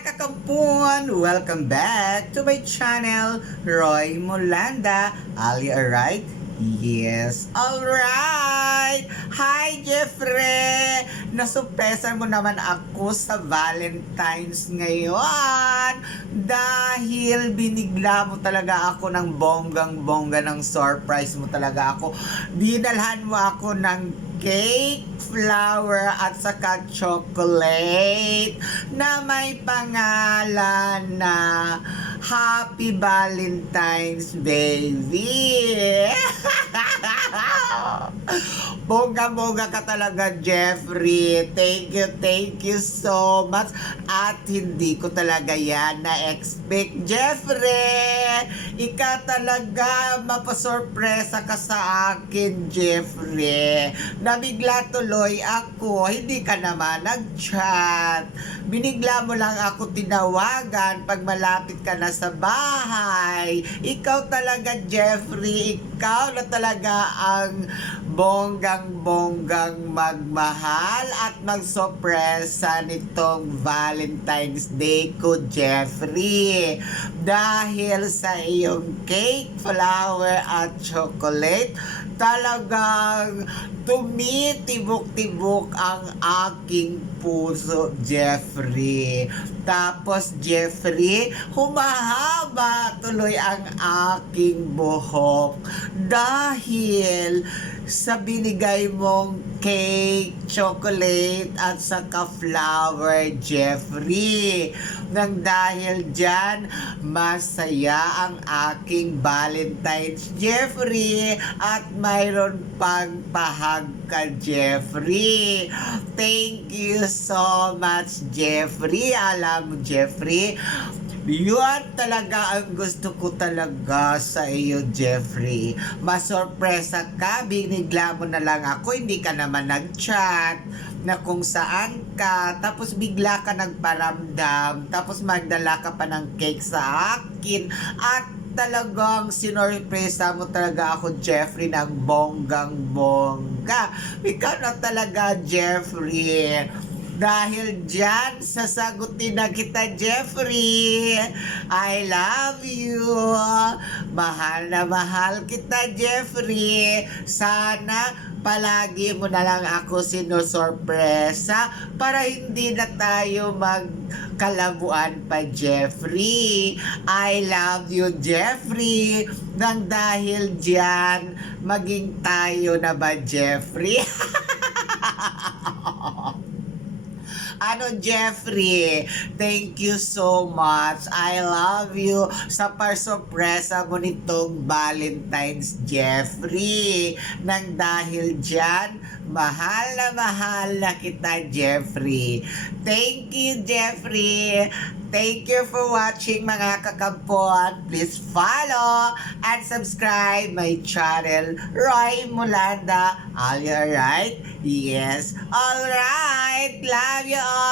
kakampun! Welcome back to my channel, Roy Molanda. You alright? Yes, alright! Hi, Jeffrey! Nasupresan mo naman ako sa Valentine's ngayon dahil binigla mo talaga ako ng bonggang-bongga ng surprise mo talaga ako. Dinalhan mo ako ng cake, flower at saka chocolate na may pangalan na Happy Valentine's Baby. Bongga-bongga ka talaga, Jeffrey. Thank you, thank you so much. At hindi ko talaga yan na-expect. Jeffrey! Ika talaga, mapasorpresa ka sa akin, Jeffrey. Nabigla tuloy ako. Hindi ka naman nag-chat. Binigla mo lang ako tinawagan pag malapit ka na sa bahay. Ikaw talaga, Jeffrey. Ikaw na talaga ang bonggang-bonggang magmahal at magsopresa nitong Valentine's Day ko, Jeffrey. Dahil sa iyong cake, flower at chocolate, talagang tumitibok-tibok ang aking puso, Jeffrey. Tapos, Jeffrey, humahaba tuloy ang aking buhok dahil sa binigay mong cake, chocolate, at saka flower, Jeffrey. Nang dahil dyan, masaya ang aking Valentine's, Jeffrey. At mayroon pang pahag ka, Jeffrey. Thank you so much, Jeffrey. Alam mo, Jeffrey, yun talaga ang gusto ko talaga sa iyo, Jeffrey. Masorpresa ka, binigla mo na lang ako, hindi ka naman nag-chat na kung saan ka, tapos bigla ka nagparamdam, tapos magdala ka pa ng cake sa akin, at talagang sinorpresa mo talaga ako, Jeffrey, ng bonggang-bongga. Ikaw na talaga, Jeffrey. Dahil dyan, sasagutin na kita, Jeffrey. I love you. Mahal na mahal kita, Jeffrey. Sana palagi mo na lang ako sinusorpresa para hindi na tayo magkalabuan pa, Jeffrey. I love you, Jeffrey. Nang dahil dyan, maging tayo na ba, Jeffrey? Ano, Jeffrey? Thank you so much. I love you sa parsopresa mo nitong Valentine's, Jeffrey. Nang dahil dyan, mahal na mahal na kita, Jeffrey. Thank you, Jeffrey. Thank you for watching mga kakampon. Please follow and subscribe my channel, Roy Mulanda. Are you alright? Yes. Alright. Love you all.